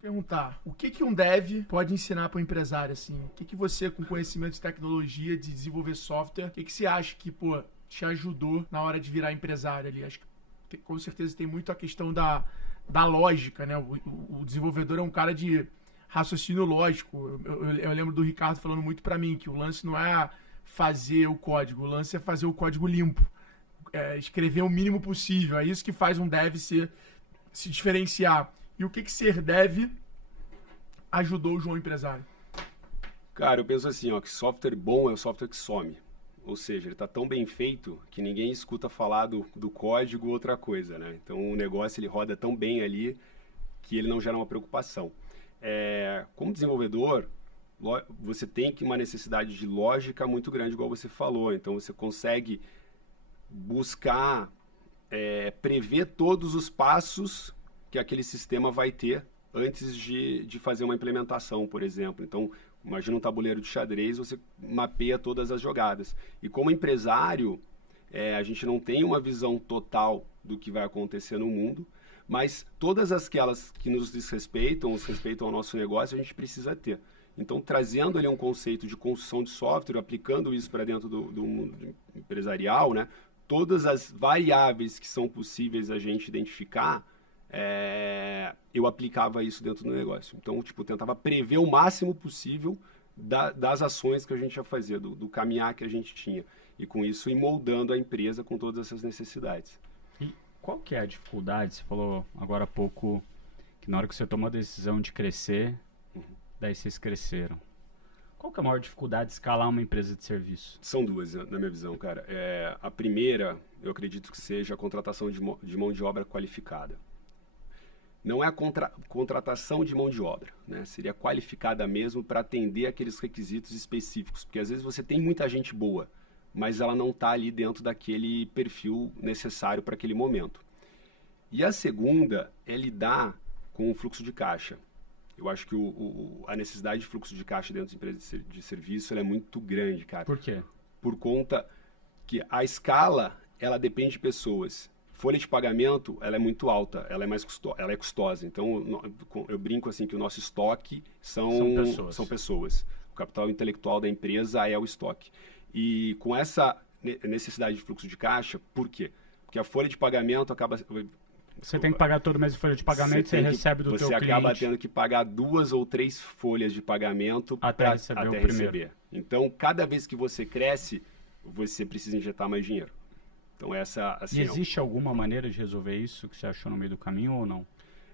Perguntar, o que um dev pode ensinar para o empresário, assim? O que você, com conhecimento de tecnologia, de desenvolver software, o que você acha que, pô, te ajudou na hora de virar empresário ali? Acho que com certeza tem muito a questão da lógica, né? O desenvolvedor é um cara de raciocínio lógico. Eu lembro do Ricardo falando muito para mim que o lance não é fazer o código, o lance é fazer o código limpo. É escrever o mínimo possível. É isso que faz um dev se diferenciar. E o que ser dev ajudou o João empresário? Cara, eu penso assim, ó, que software bom é o software que some. Ou seja, ele está tão bem feito que ninguém escuta falar do código ou outra coisa, né? Então o negócio ele roda tão bem ali que ele não gera uma preocupação. Como desenvolvedor, você tem uma necessidade de lógica muito grande, igual você falou. Então você consegue buscar prever todos os passos que aquele sistema vai ter antes de fazer uma implementação, por exemplo. Então, imagina um tabuleiro de xadrez, você mapeia todas as jogadas. E como empresário, a gente não tem uma visão total do que vai acontecer no mundo, mas todas aquelas que nos respeitam ao nosso negócio, a gente precisa ter. Então, trazendo ali um conceito de construção de software, aplicando isso para dentro do mundo empresarial, né? Todas as variáveis que são possíveis a gente identificar, eu aplicava isso dentro do negócio. Então, tentava prever o máximo possível das ações que a gente ia fazer, do caminhar que a gente tinha. E com isso, ir moldando a empresa com todas essas necessidades. E qual que é a dificuldade? Você falou agora há pouco que na hora que você tomou a decisão de crescer, daí vocês cresceram. Qual que é a maior dificuldade de escalar uma empresa de serviço? São duas, na minha visão, cara. A primeira, eu acredito que seja a contratação de mão de obra qualificada. Não é a contratação de mão de obra, né? Seria qualificada mesmo para atender aqueles requisitos específicos. Porque às vezes você tem muita gente boa, mas ela não está ali dentro daquele perfil necessário para aquele momento. E a segunda é lidar com o fluxo de caixa. Eu acho que a necessidade de fluxo de caixa dentro de empresas de serviço ela é muito grande, cara. Por quê? Por conta que a escala, ela depende de pessoas. Folha de pagamento, ela é muito alta, ela é custosa. Então, eu brinco assim que o nosso estoque são pessoas. O capital intelectual da empresa é o estoque. E com essa necessidade de fluxo de caixa, por quê? Porque a folha de pagamento acaba... Você tem que pagar todo mês de folha de pagamento, você recebe do teu cliente. Você acaba tendo que pagar 2 ou 3 folhas de pagamento até receber. Então, cada vez que você cresce, você precisa injetar mais dinheiro. Então, essa... Assim, e existe alguma maneira de resolver isso que você achou no meio do caminho ou não?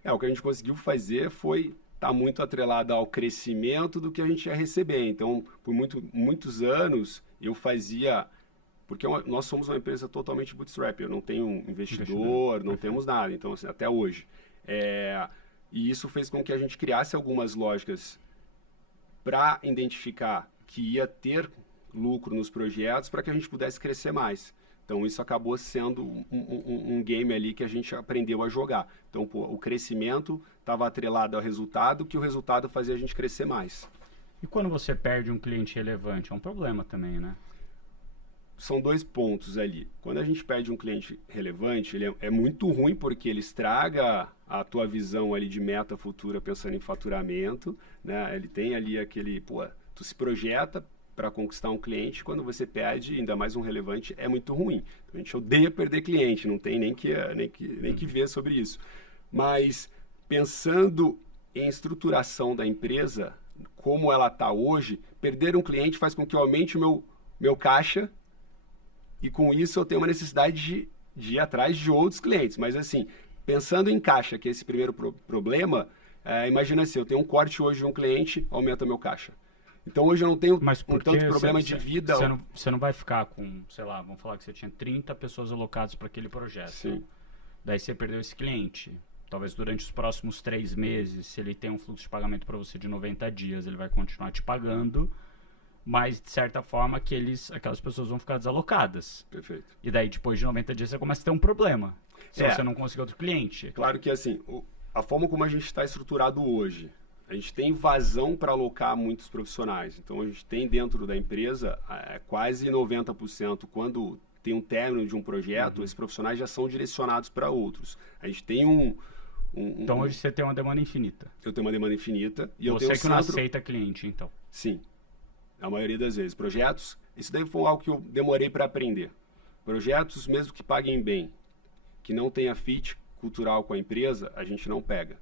O que a gente conseguiu fazer foi estar muito atrelado ao crescimento do que a gente ia receber. Então, por muitos anos, eu fazia... Porque nós somos uma empresa totalmente bootstrap. Eu não tenho um investidor, não temos nada. Então, assim, até hoje. E isso fez com que a gente criasse algumas lógicas para identificar que ia ter lucro nos projetos para que a gente pudesse crescer mais. Então, isso acabou sendo um game ali que a gente aprendeu a jogar. Então, o crescimento estava atrelado ao resultado, que o resultado fazia a gente crescer mais. E quando você perde um cliente relevante? É um problema também, né? São 2 pontos ali. Quando a gente perde um cliente relevante, ele é muito ruim porque ele estraga a tua visão ali de meta futura pensando em faturamento, né? Ele tem ali aquele, tu se projeta para conquistar um cliente, quando você perde, ainda mais um relevante, é muito ruim. Então, a gente odeia perder cliente, não tem nem que ver sobre isso. Mas pensando em estruturação da empresa, como ela está hoje, perder um cliente faz com que eu aumente o meu caixa. E com isso eu tenho uma necessidade de ir atrás de outros clientes. Mas assim, pensando em caixa, que é esse primeiro problema, imagina assim, eu tenho um corte hoje de um cliente, aumenta meu caixa. Então hoje eu não tenho tanto problema de vida. Você não vai ficar com, sei lá, vamos falar que você tinha 30 pessoas alocadas para aquele projeto. Sim. Daí você perdeu esse cliente. Talvez durante os próximos 3 meses, se ele tem um fluxo de pagamento para você de 90 dias, ele vai continuar te pagando. Mas, de certa forma, aquelas pessoas vão ficar desalocadas. Perfeito. E daí, depois de 90 dias, você começa a ter um problema. Se você não conseguir outro cliente. Claro que, assim, a forma como a gente está estruturado hoje, a gente tem vazão para alocar muitos profissionais. Então, a gente tem dentro da empresa quase 90%. Quando tem um término de um projeto, esses profissionais já são direcionados para outros. A gente tem Então hoje você tem uma demanda infinita. Eu tenho uma demanda infinita. E eu você tenho que não aceita cliente, então. Sim, a maioria das vezes. Projetos, isso daí foi algo que eu demorei para aprender. Projetos, mesmo que paguem bem, que não tenha fit cultural com a empresa, a gente não pega.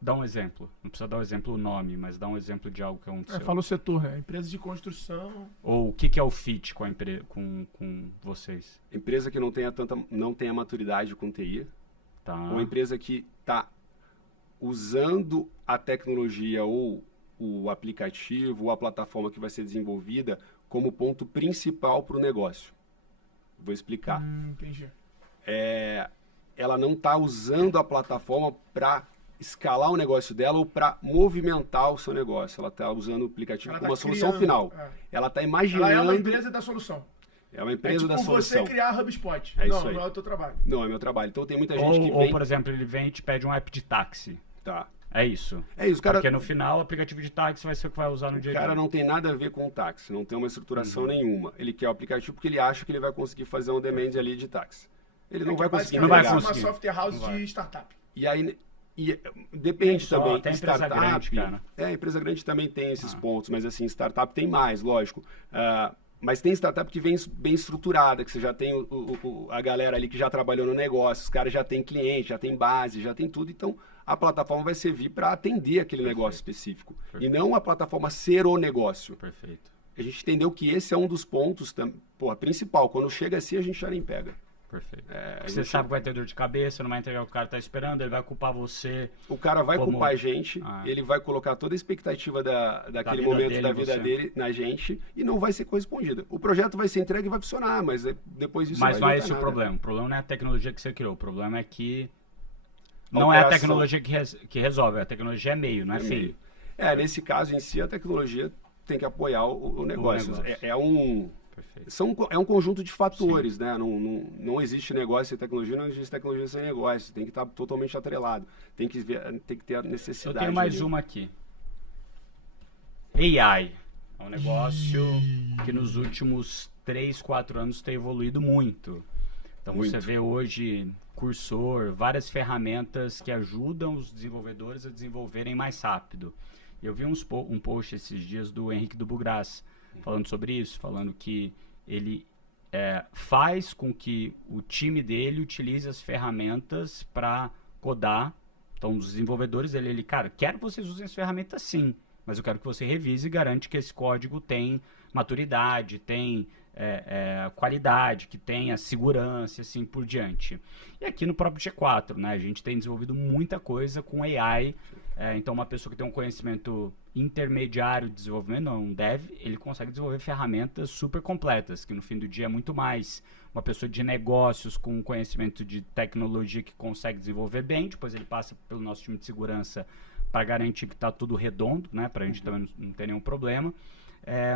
Dá um exemplo. Não precisa dar um exemplo o nome, mas dá um exemplo de algo que aconteceu. Fala o setor, né? Empresa de construção. Ou o que é o fit com, com vocês? Empresa que não tenha maturidade com TI. Tá. Uma empresa que está usando a tecnologia ou o aplicativo ou a plataforma que vai ser desenvolvida como ponto principal para o negócio. Vou explicar. Entendi. Ela não está usando a plataforma para escalar o negócio dela ou para movimentar o seu negócio. Ela está usando o aplicativo como uma solução final. Ela está imaginando... Ela é uma empresa da solução. É uma empresa da tipo solução. Você criar HubSpot. Isso aí. Não é o teu trabalho. Não, é meu trabalho. Então tem muita gente que vem... Ou, por exemplo, ele vem e te pede um app de táxi. Tá. É isso. É isso, cara. Porque no final o aplicativo de táxi vai ser o que vai usar no dia a dia. O cara não tem nada a ver com o táxi, não tem uma estruturação nenhuma. Ele quer o aplicativo porque ele acha que ele vai conseguir fazer um demand ali de táxi. Ele não vai conseguir. Não vai É uma conseguir. software house de startup. E aí depende também. Tem empresa grande, cara. Empresa grande também tem esses pontos, mas assim, startup tem mais, lógico. Mas tem startup que vem bem estruturada, que você já tem a galera ali que já trabalhou no negócio, os caras já tem cliente, já tem base, já tem tudo, então a plataforma vai servir para atender aquele negócio específico. E não a plataforma ser o negócio. Perfeito. A gente entendeu que esse é um dos pontos principal. Quando chega assim, a gente já nem pega. Perfeito. Você sabe que vai ter dor de cabeça, não vai entregar o que o cara tá esperando, ele vai culpar você. O cara vai culpar a gente, ele vai colocar toda a expectativa daquele momento da vida dele na gente e não vai ser correspondida. O projeto vai ser entregue e vai funcionar, mas depois disso Mas não é esse o problema. O problema não é a tecnologia que você criou, o problema é que não é a tecnologia que resolve, a tecnologia é meio, não é fim. Nesse caso em si, a tecnologia tem que apoiar o negócio. É um conjunto de fatores, né? Não existe negócio sem tecnologia, não existe tecnologia sem negócio. Tem que estar totalmente atrelado. Tem que ter a necessidade. Eu tenho mais uma aqui. AI. É um negócio que nos últimos 3, 4 anos tem evoluído muito. Então você vê hoje Cursor, várias ferramentas que ajudam os desenvolvedores a desenvolverem mais rápido. Eu vi um post esses dias do Henrique do Bugras falando sobre isso, falando que ele faz com que o time dele utilize as ferramentas para codar. Então, os desenvolvedores, cara, quero que vocês usem as ferramentas sim, mas eu quero que você revise e garante que esse código tem maturidade, tem qualidade, que tenha segurança e assim por diante. E aqui no próprio G4, né, a gente tem desenvolvido muita coisa com AI. Então, uma pessoa que tem um conhecimento intermediário de desenvolvimento, não um dev, ele consegue desenvolver ferramentas super completas, que no fim do dia é muito mais uma pessoa de negócios com conhecimento de tecnologia que consegue desenvolver bem, depois ele passa pelo nosso time de segurança para garantir que está tudo redondo, né, para a gente também não ter nenhum problema.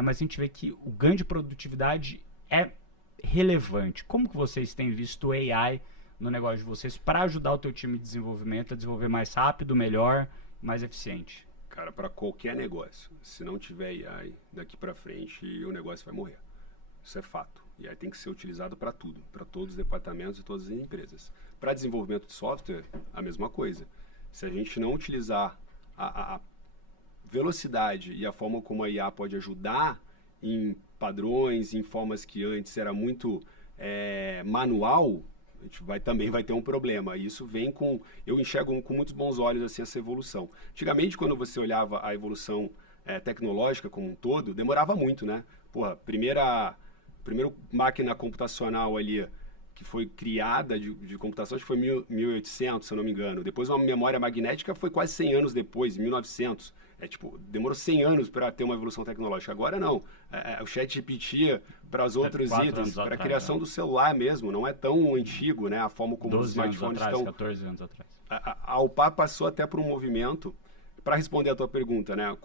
Mas a gente vê que o ganho de produtividade é relevante. Como que vocês têm visto o AI no negócio de vocês para ajudar o teu time de desenvolvimento a desenvolver mais rápido, melhor, mais eficiente? Cara, para qualquer negócio, se não tiver AI daqui para frente, o negócio vai morrer. Isso é fato. E aí tem que ser utilizado para tudo, para todos os departamentos e todas as empresas. Para desenvolvimento de software, a mesma coisa. Se a gente não utilizar a velocidade e a forma como a IA pode ajudar em padrões, em formas que antes era muito manual, a gente também vai ter um problema. E isso vem eu enxergo com muitos bons olhos assim, essa evolução. Antigamente, quando você olhava a evolução tecnológica como um todo, demorava muito, né? Porra, primeira máquina computacional ali que foi criada de computação, acho que foi 1800, se eu não me engano. Depois uma memória magnética foi quase 100 anos depois, 1900. Demorou 100 anos para ter uma evolução tecnológica. Agora não. O ChatGPT para os outros itens, para a criação do celular mesmo, não é tão antigo, né? A forma como os smartphones estão... 14 anos atrás. A UPA passou até por um movimento, para responder a tua pergunta, né?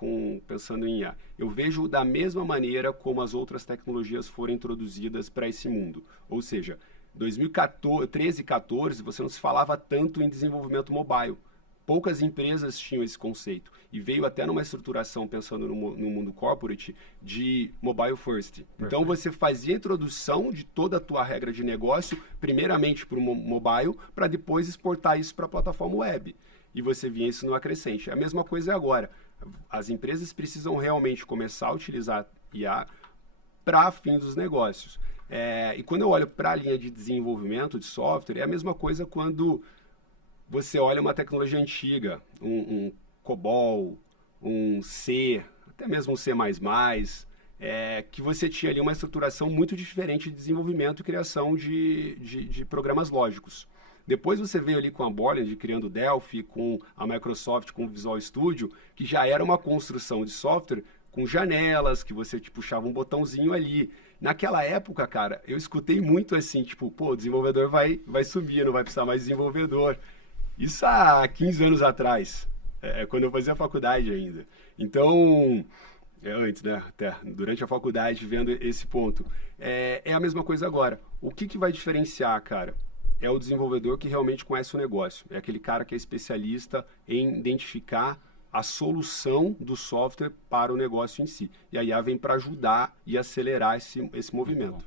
Pensando em IA. Eu vejo da mesma maneira como as outras tecnologias foram introduzidas para esse mundo. Ou seja, 2013 e 2014, você não se falava tanto em desenvolvimento mobile. Poucas empresas tinham esse conceito. E veio até numa estruturação, pensando no mundo corporate, de mobile first. Perfeito. Então, você fazia a introdução de toda a tua regra de negócio, primeiramente para o mobile, para depois exportar isso para a plataforma web. e você via isso numa crescente. A mesma coisa é agora. As empresas precisam realmente começar a utilizar IA para fins dos negócios. E quando eu olho para a linha de desenvolvimento de software, é a mesma coisa quando você olha uma tecnologia antiga, um COBOL, um C, até mesmo um C++, que você tinha ali uma estruturação muito diferente de desenvolvimento e criação de programas lógicos. Depois você veio ali com a Borland, criando o Delphi, com a Microsoft, com o Visual Studio, que já era uma construção de software com janelas, que você puxava um botãozinho ali. Naquela época, cara, eu escutei muito assim, o desenvolvedor vai sumir, não vai precisar mais de desenvolvedor. Isso há 15 anos atrás, quando eu fazia faculdade ainda. Então, antes, né, até durante a faculdade, vendo esse ponto. É a mesma coisa agora. O que vai diferenciar, cara? É o desenvolvedor que realmente conhece o negócio. É aquele cara que é especialista em identificar a solução do software para o negócio em si. E a IA vem para ajudar e acelerar esse movimento.